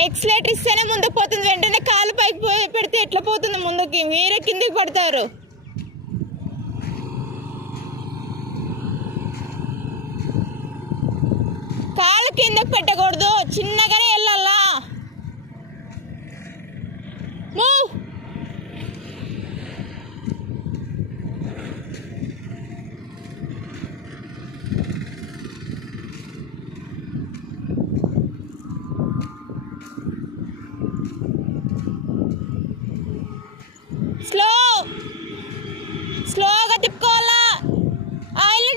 ఎక్స్లేటర్ ఇస్తేనే ముందుకు పోతుంది. వెంటనే కాలు పైకి పెడితే ఎట్లా పోతుంది ముందుకి? మీరే కిందికి పడతారు. కాలు కిందకి పెట్టకూడదు, చిన్నగానే వెళ్ళాలా. మూవ్. స్లోగా తిప్పుకోవాలా.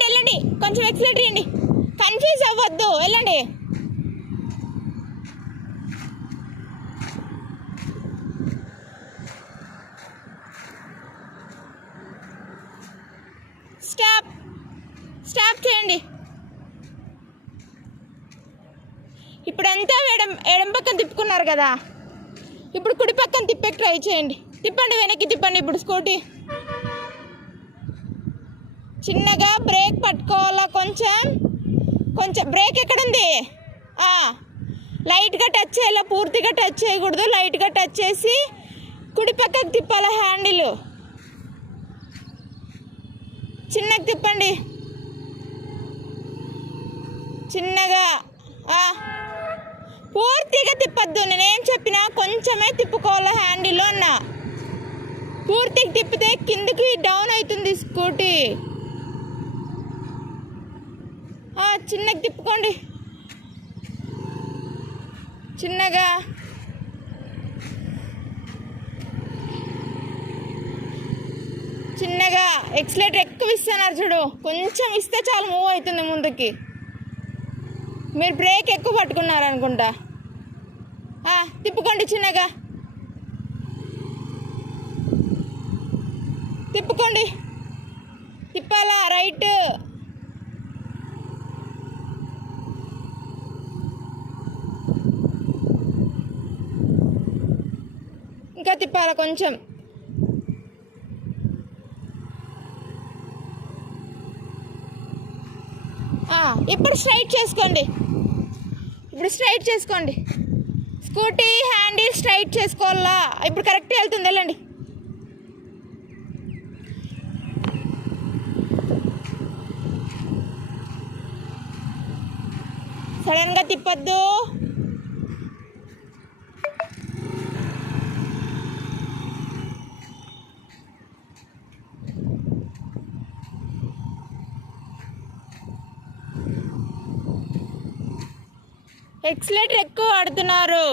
వెళ్ళండి, కొంచెం ఎక్సలెట్ చేయండి. కన్ఫ్యూజ్ అవ్వద్దు, వెళ్ళండి. స్టాప్ చేయండి. ఇప్పుడంతా ఎడం పక్కన తిప్పుకున్నారు కదా, ఇప్పుడు కుడి పక్కన తిప్పే ట్రై చేయండి. తిప్పండి, వెనక్కి తిప్పండి. ఇప్పుడు స్కూటీ చిన్నగా బ్రేక్ పట్టుకోవాలా. కొంచెం బ్రేక్ ఎక్కడుంది? లైట్గా టచ్ చేయాలా, పూర్తిగా టచ్ చేయకూడదు. లైట్గా టచ్ చేసి కుడి పక్కకు తిప్పాలా. హ్యాండిల్ చిన్నగా తిప్పండి, చిన్నగా. పూర్తిగా తిప్పద్దు, నేనేం చెప్పినా కొంచెమే తిప్పుకోవాలా హ్యాండిల్లో అన్న. పూర్తిగా తిప్పితే కిందకి డౌన్ అవుతుంది స్కూటీ. చిన్నగా తిప్పుకోండి, చిన్నగా. చిన్నగా ఎక్సలేటర్ ఎక్కువ ఇస్తున్నారు చూడు, కొంచెం ఇస్తే చాలు మూవ్ అవుతుంది ముందుకి. మీరు బ్రేక్ ఎక్కువ పట్టుకున్నారు అనుకుంటా. తిప్పుకోండి, చిన్నగా తిప్పుకోండి. తిప్పాలా, రైట్. ఇంకా తిప్పాలా కొంచెం. ఇప్పుడు స్ట్రైట్ చేసుకోండి. స్కూటీ హ్యాండిల్ స్ట్రైట్ చేసుకోవాలా. ఇప్పుడు కరెక్ట్ వెళ్తుంది, వెళ్ళండి. సడన్గా తిప్పద్దు. ఎక్సలేటర్ ఎక్కువ వాడుతున్నారు.